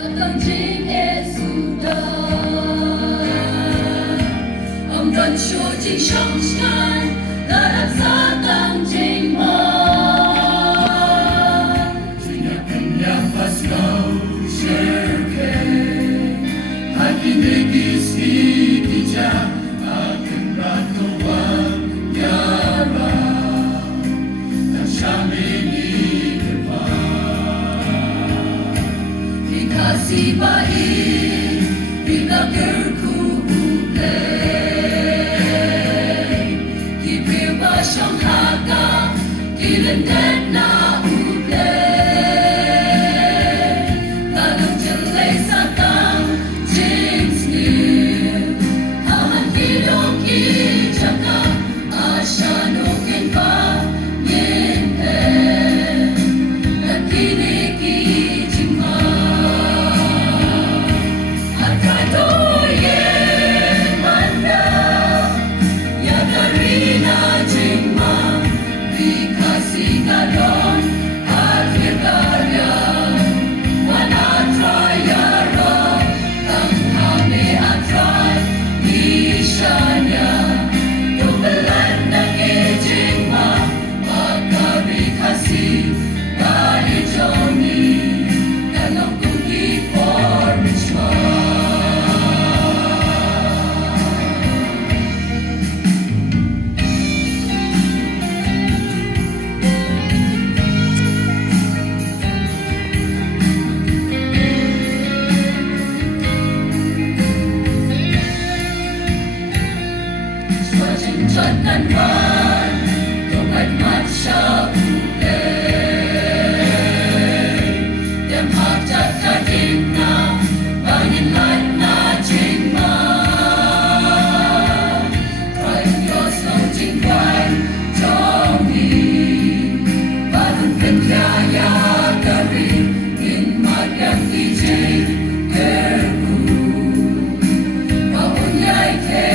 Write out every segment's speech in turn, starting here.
Tanging也速的，人说尽上山，那撒当经吗？Punya paslau syirke, hati negis hidija akan ratuan yara, dan syamini depan. Dikasih baik, bila gerku uplay, kibir basyang haga, kilen dan na uplay. Tanam jelay satang, James New, haman hidong kijaka, asyanukin pa, yin pen, dan kini kijima. Tunjukkan man, tungat mat sa ulay. Dem hajat kating na, bangin lan na jingma. Trying Diyos ng jingwan, jongi. Badong penyaya garing, in magang ijay, gerku. Maunyay ke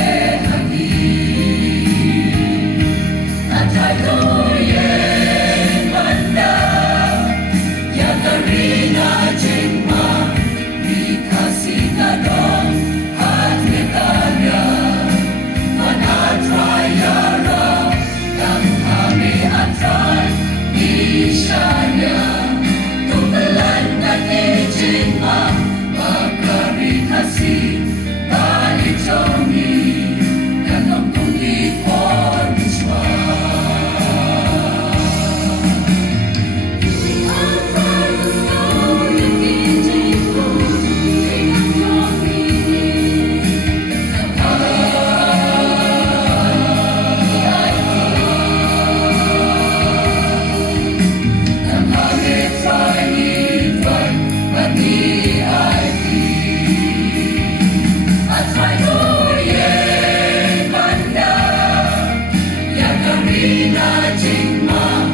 Jingma,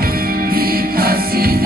dikasih